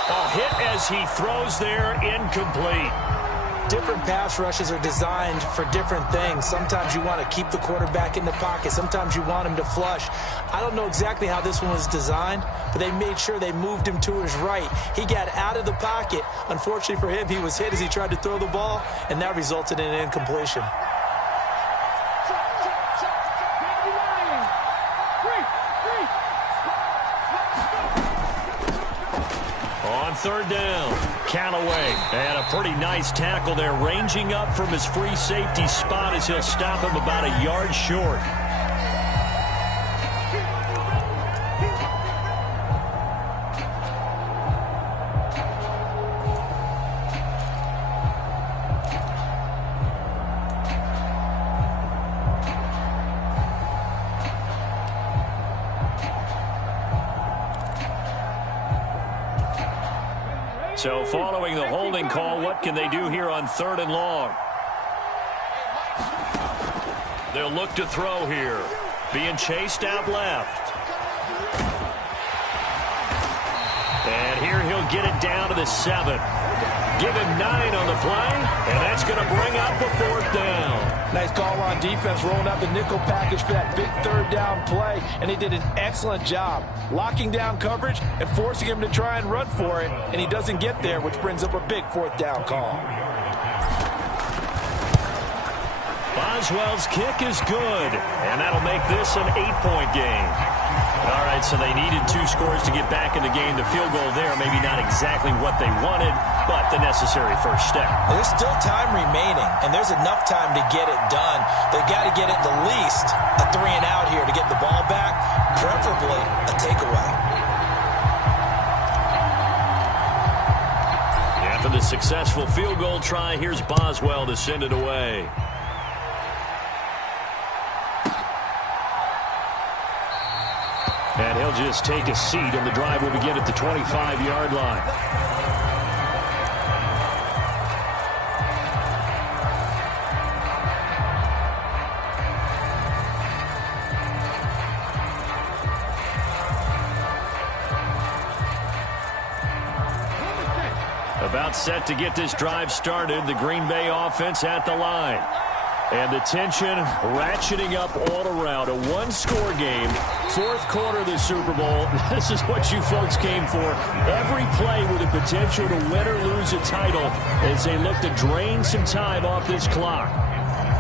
A hit as he throws there, incomplete. Different pass rushes are designed for different things. Sometimes you want to keep the quarterback in the pocket. Sometimes you want him to flush. I don't know exactly how this one was designed, but they made sure they moved him to his right. He got out of the pocket. Unfortunately for him, he was hit as he tried to throw the ball, and that resulted in an incompletion. On third down, Callaway, and a pretty nice tackle there, ranging up from his free safety spot as he'll stop him about a yard short. So following the holding call, what can they do here on third and long? They'll look to throw here. Being chased out left. And here he'll get it down to the 7. Give him 9 on the play, and that's going to bring up a fourth down. Nice call on defense, rolling out the nickel package for that big third down play, and they did an excellent job locking down coverage and forcing him to try and run for it, and he doesn't get there, which brings up a big fourth down call. Boswell's kick is good, and that'll make this an 8-point game. All right, so they needed 2 scores to get back in the game. The field goal there, maybe not exactly what they wanted, but the necessary first step. There's still time remaining, and there's enough time to get it done. They've got to get at the least a 3-and-out here to get the ball back, preferably a takeaway. After the successful field goal try, here's Boswell to send it away. And he'll just take a seat, and the drive will begin at the 25-yard line. About set to get this drive started, the Green Bay offense at the line. And the tension ratcheting up all around. A one-score game, fourth quarter of the Super Bowl. This is what you folks came for. Every play with the potential to win or lose a title as they look to drain some time off this clock.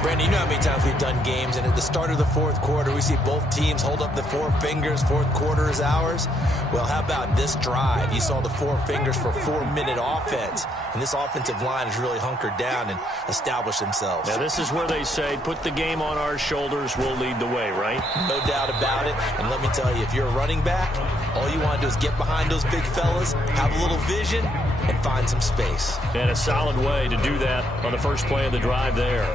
Brandon, you know how many times we've done games, and at the start of the fourth quarter, we see both teams hold up the four fingers, fourth quarter is ours. Well, how about this drive? You saw the four fingers for 4-minute offense, and this offensive line has really hunkered down and established themselves. Now, this is where they say, put the game on our shoulders, we'll lead the way, right? No doubt about it, and let me tell you, if you're a running back, all you want to do is get behind those big fellas, have a little vision, and find some space. And a solid way to do that on the first play of the drive there.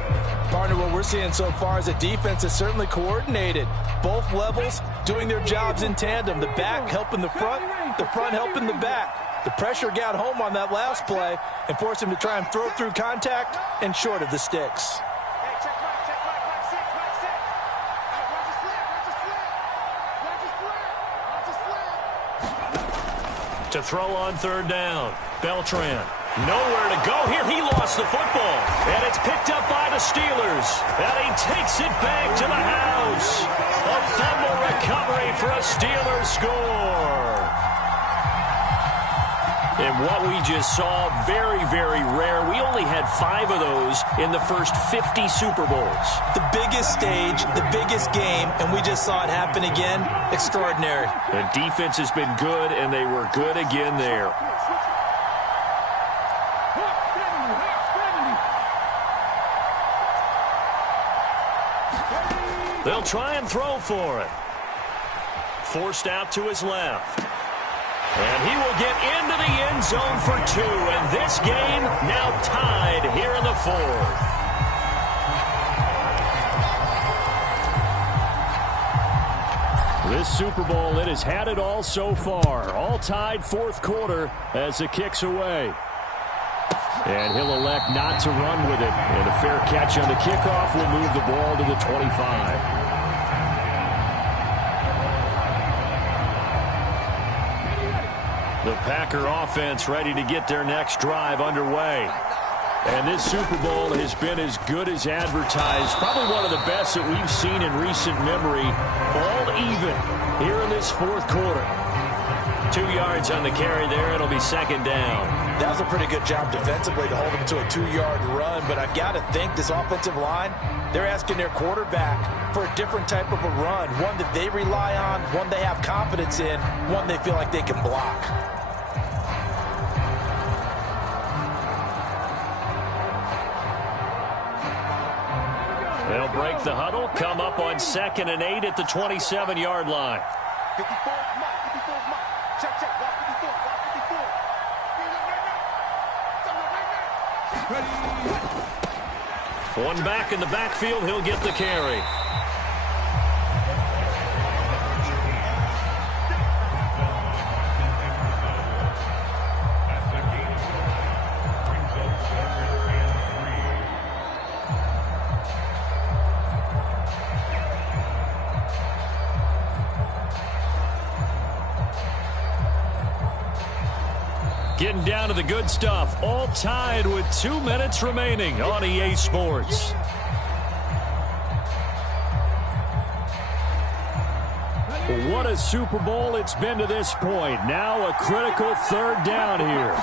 Partner, what we're seeing so far is a defense is certainly coordinated. Both levels doing their jobs in tandem. The back helping the front helping the back. The pressure got home on that last play and forced him to try and throw through contact and short of the sticks. To throw on third down, Beltran. Nowhere to go here. He lost the football. And it's picked up by the Steelers. And he takes it back to the house. A fumble recovery for a Steelers score. And what we just saw, very, very rare. We only had 5 of those in the first 50 Super Bowls. The biggest stage, the biggest game, and we just saw it happen again. Extraordinary. The defense has been good, and they were good again there. They'll try and throw for it. Forced out to his left. And he will get into the end zone for 2. And this game now tied here in the fourth. This Super Bowl, it has had it all so far. All tied fourth quarter as the kick's away. And he'll elect not to run with it. And a fair catch on the kickoff will move the ball to the 25. The Packer offense ready to get their next drive underway. And this Super Bowl has been as good as advertised. Probably one of the best that we've seen in recent memory. All even here in this fourth quarter. 2 yards on the carry there. It'll be second down. That was a pretty good job defensively to hold them to a 2-yard run. But I've got to think this offensive line, they're asking their quarterback for a different type of a run. One that they rely on, one they have confidence in, one they feel like they can block. They'll break the huddle, come up on 2nd and 8 at the 27-yard line. 54, check, walk 54, One back in the backfield, he'll get the carry. Getting down to the good stuff. All tied with 2 minutes remaining on EA Sports. What a Super Bowl it's been to this point. Now a critical third down here.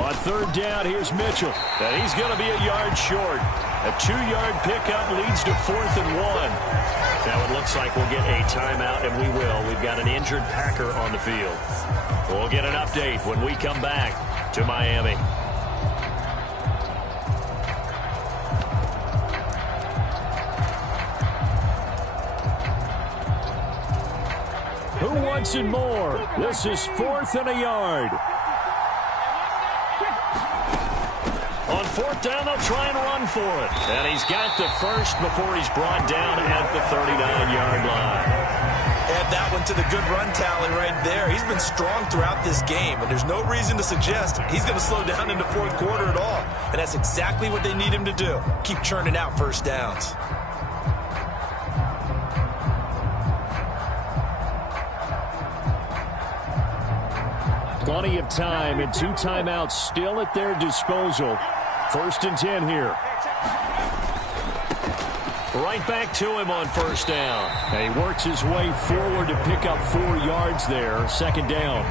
On third down, here's Mitchell. And he's going to be a yard short. A 2-yard pickup leads to 4th and 1. Now it looks like we'll get a timeout, and we will. We've got an injured Packer on the field. We'll get an update when we come back to Miami. Who wants it more? This is 4th and a yard. On 4th down, they'll try and run for it. And he's got the first before he's brought down at the 39-yard line. Add that one to the good run tally right there. He's been strong throughout this game, and there's no reason to suggest he's going to slow down in the fourth quarter at all. And that's exactly what they need him to do. Keep churning out first downs. Plenty of time and 2 timeouts still at their disposal. 1st and 10 here. Right back to him on 1st down. And he works his way forward to pick up 4 yards there. 2nd down.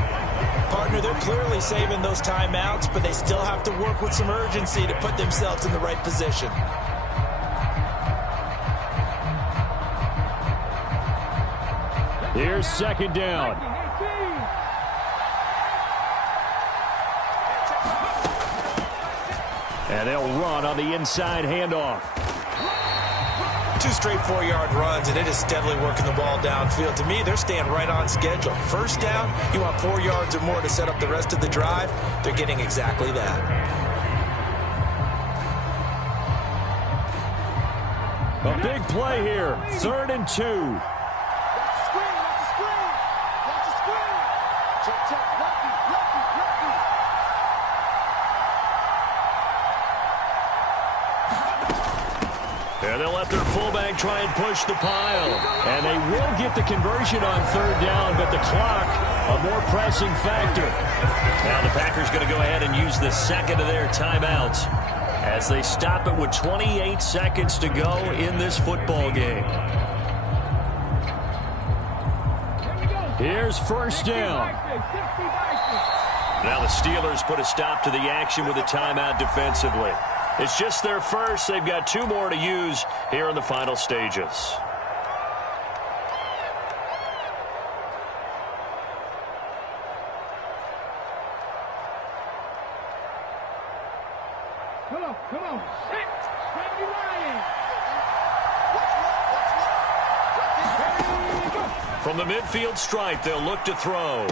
Partner, they're clearly saving those timeouts, but they still have to work with some urgency to put themselves in the right position. Here's 2nd down. And they'll run on the inside handoff. 2 straight 4-yard runs, and it is steadily working the ball downfield. To me, they're staying right on schedule. 1st down, you want 4 yards or more to set up the rest of the drive. They're getting exactly that. A big play here. 3rd and 2. And they'll let their fullback try and push the pile. And they will get the conversion on 3rd down, but the clock, a more pressing factor. Now the Packers going to go ahead and use the 2nd of their timeouts as they stop it with 28 seconds to go in this football game. Here's 1st down. Now the Steelers put a stop to the action with a timeout defensively. It's just their first. They've got 2 more to use here in the final stages. Come on. From the midfield stripe, they'll look to throw.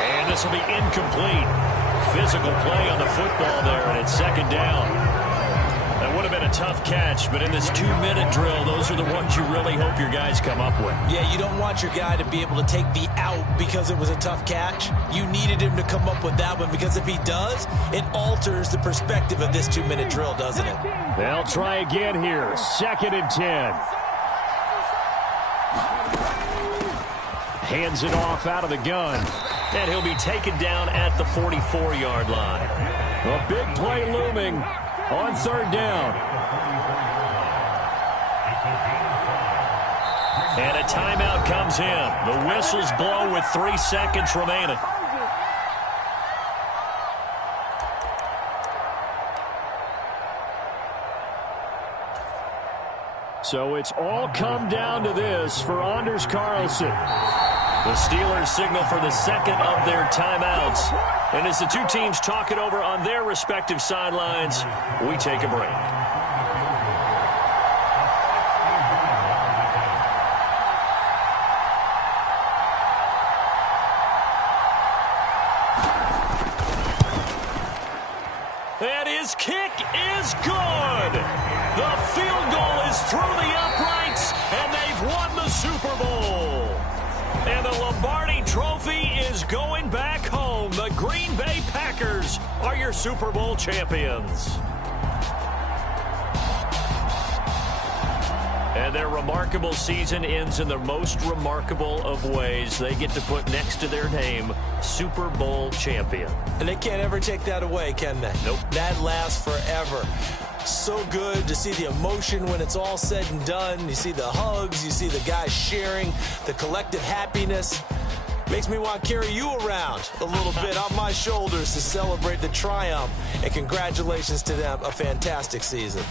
And this will be incomplete. Physical play on the football there, and it's 2nd down. That would have been a tough catch, but in this 2-minute drill, those are the ones you really hope your guys come up with. Yeah, you don't want your guy to be able to take the out because it was a tough catch. You needed him to come up with that one, because if he does, it alters the perspective of this 2-minute drill, doesn't it? They'll try again here. 2nd and 10. Hands it off out of the gun. And he'll be taken down at the 44-yard line. A big play looming on 3rd down. And a timeout comes in. The whistle's blown with 3 seconds remaining. So it's all come down to this for Anders Carlson. The Steelers signal for the 2nd of their timeouts. And as the 2 teams talk it over on their respective sidelines, we take a break. And his kick is good. The field goal is through the uprights, and they've won the Super Bowl. And the Lombardi Trophy is going back home. The Green Bay Packers are your Super Bowl champions. And their remarkable season ends in the most remarkable of ways. They get to put next to their name, Super Bowl champion. And they can't ever take that away, can they? Nope. That lasts forever. So good to see the emotion when it's all said and done. You see the hugs, you see the guys sharing, the collective happiness. Makes me want to carry you around a little bit on my shoulders to celebrate the triumph. And congratulations to them, a fantastic season.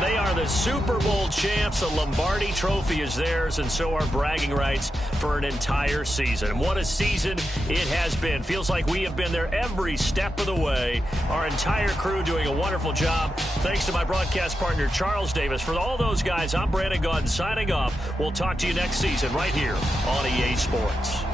And they are the Super Bowl champs. The Lombardi Trophy is theirs, and so are bragging rights for an entire season. And what a season it has been. Feels like we have been there every step of the way. Our entire crew doing a wonderful job. Thanks to my broadcast partner, Charles Davis. For all those guys, I'm Brandon Gaudin signing off. We'll talk to you next season right here on EA Sports.